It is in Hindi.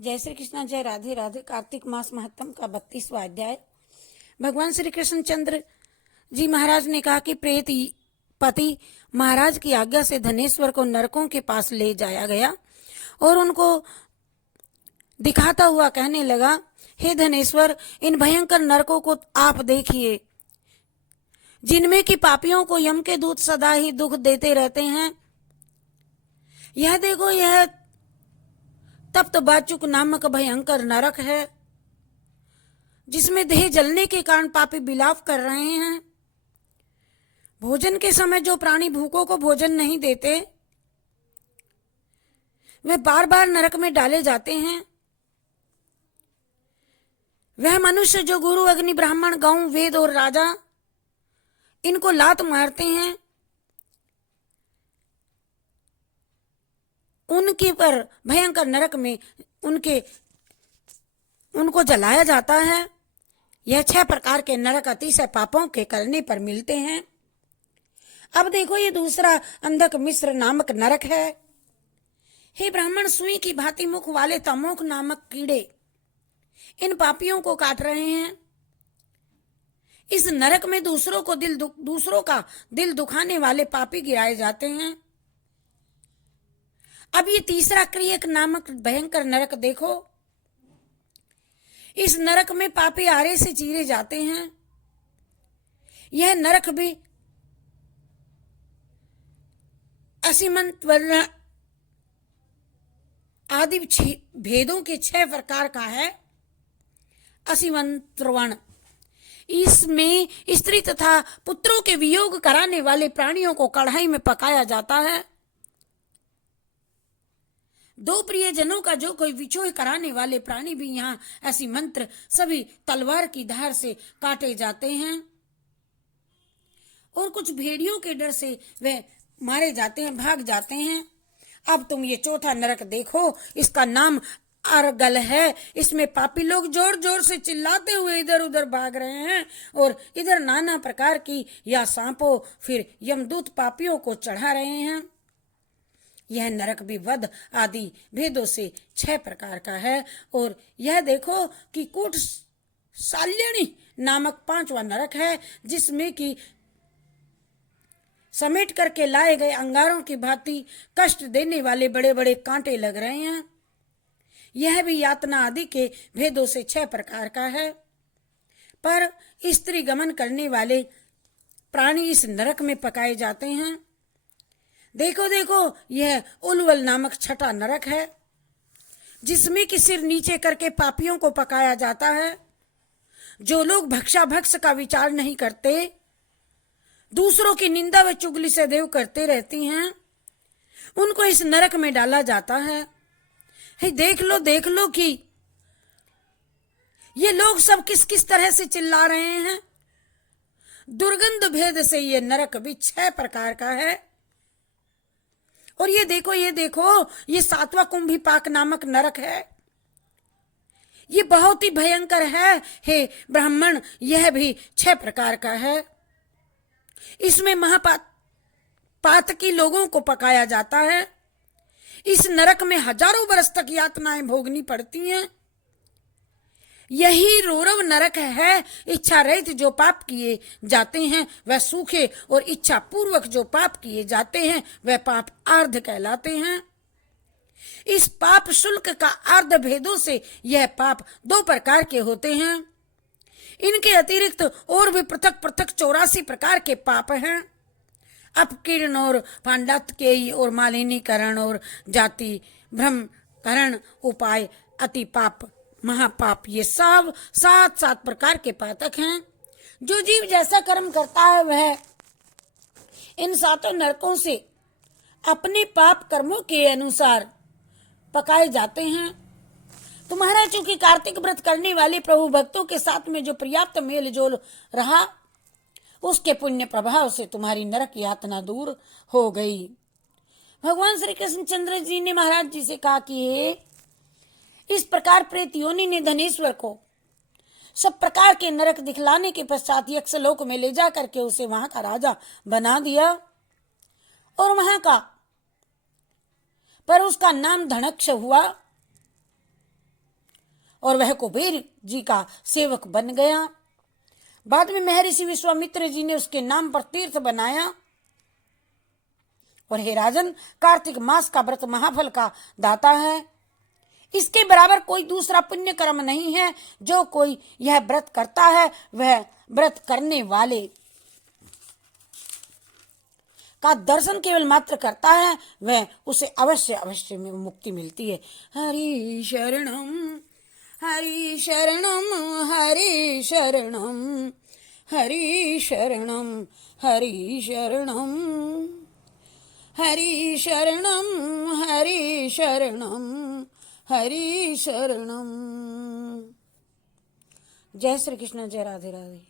जय श्री कृष्ण, जय राधे राधे। कार्तिक मास महत्तम का 32वां अध्याय। भगवान श्री कृष्ण चंद्र जी महाराज ने कहा कि प्रेत पति महाराज की आज्ञा से धनेश्वर को नरकों के पास ले जाया गया और उनको दिखाता हुआ कहने लगा, हे धनेश्वर, इन भयंकर नरकों को आप देखिए, जिनमें कि पापियों को यम के दूत सदा ही दुख देते रहते हैं। यह देखो, यह तप्त बाचुक नामक भयंकर नरक है, जिसमें देह जलने के कारण पापी विलाप कर रहे हैं। भोजन के समय जो प्राणी भूखों को भोजन नहीं देते, वे बार बार नरक में डाले जाते हैं। वह मनुष्य जो गुरु, अग्नि, ब्राह्मण, गौ, वेद और राजा इनको लात मारते हैं, उनके पर भयंकर नरक में उनको जलाया जाता है। यह 6 प्रकार के नरक अतिशय पापों के करने पर मिलते हैं। अब देखो, ये दूसरा अंधक मिश्र नामक नरक है। हे ब्राह्मण, सुई की भांति मुख वाले तमोक नामक कीड़े इन पापियों को काट रहे हैं। इस नरक में दूसरों का दिल दुखाने वाले पापी गिराए जाते हैं। अब ये तीसरा क्रियक नामक भयंकर नरक देखो। इस नरक में पापी आरे से चीरे जाते हैं। यह नरक भी असीमंत वर्ण आदि भेदों के 6 प्रकार का है। असीमंत वर्ण, इसमें स्त्री तथा पुत्रों के वियोग कराने वाले प्राणियों को कढ़ाई में पकाया जाता है। 2 प्रियजनों का जो कोई विचोह कराने वाले प्राणी भी यहाँ ऐसी मंत्र सभी तलवार की धार से काटे जाते हैं। और कुछ भेड़ियों के डर से वे मारे जाते हैं, भाग जाते हैं। अब तुम ये चौथा नरक देखो, इसका नाम अरगल है। इसमें पापी लोग जोर जोर से चिल्लाते हुए इधर उधर भाग रहे हैं और इधर नाना प्रकार की या सांपों फिर यमदूत पापियों को चढ़ा रहे हैं। यह नरक भी वध आदि भेदों से 6 प्रकार का है। और यह देखो कि कूट साल्यणी नामक 5वां नरक है, जिसमें कि समेट करके लाए गए अंगारों की भांति कष्ट देने वाले बड़े बड़े कांटे लग रहे हैं। यह भी यातना आदि के भेदों से 6 प्रकार का है। पर स्त्री गमन करने वाले प्राणी इस नरक में पकाए जाते हैं। देखो देखो, यह उलवल नामक 6वां नरक है, जिसमें कि सिर नीचे करके पापियों को पकाया जाता है। जो लोग भक्षा का विचार नहीं करते, दूसरों की निंदा व चुगली से देव करते रहती हैं, उनको इस नरक में डाला जाता है। देख लो कि ये लोग सब किस किस तरह से चिल्ला रहे हैं। दुर्गंध भेद से ये नरक भी 6 प्रकार का है। और ये देखो, ये 7वां कुंभीपाक नामक नरक है। ये बहुत ही भयंकर है। हे ब्राह्मण, यह भी 6 प्रकार का है। इसमें महापातकी लोगों को पकाया जाता है। इस नरक में हजारों वर्ष तक यातनाएं भोगनी पड़ती हैं। यही रौरव नरक है। इच्छा रहित जो पाप किए जाते हैं वह सूखे, और इच्छा पूर्वक जो पाप किए जाते हैं वह पाप आर्ध कहलाते हैं। इस पाप शुल्क का आर्ध भेदों से यह पाप 2 प्रकार के होते हैं। इनके अतिरिक्त और भी पृथक पृथक 84 प्रकार के पाप हैं। अपकीर्ण और पांडात्केयी और मालिनीकरण और जाति भ्रमकरण, उपाय, अति पाप, महापाप, ये सब 7 प्रकार के पातक हैं। जो जीव जैसा कर्म करता है वह इन 7 नरकों से अपने पाप कर्मों के अनुसार पकाए जाते हैं। तुम्हारा चूंकि कार्तिक व्रत करने वाले प्रभु भक्तों के साथ में जो पर्याप्त मेल जोल रहा, उसके पुण्य प्रभाव से तुम्हारी नरक यातना दूर हो गई। भगवान श्री कृष्ण चंद्र जी ने महाराज जी से कहा कि इस प्रकार प्रेत योनि ने धनेश्वर को सब प्रकार के नरक दिखलाने के पश्चात यक्षलोक में ले जा करके उसे वहां का राजा बना दिया। और वहां का पर उसका नाम धनक्ष हुआ। और वह कुबेर जी का सेवक बन गया। बाद में महर्षि विश्वामित्र जी ने उसके नाम पर तीर्थ बनाया। और हे राजन, कार्तिक मास का व्रत महाफल का दाता है। इसके बराबर कोई दूसरा पुण्य कर्म नहीं है। जो कोई यह व्रत करता है, वह व्रत करने वाले का दर्शन केवल मात्र करता है, वह उसे अवश्य अवश्य में मुक्ति मिलती है। हरि शरणम हरि शरणम हरि शरणम हरि शरणम हरि शरणम हरि शरणम हरि शरणम हरि शरणम। जय श्री कृष्ण, जय राधे राधे।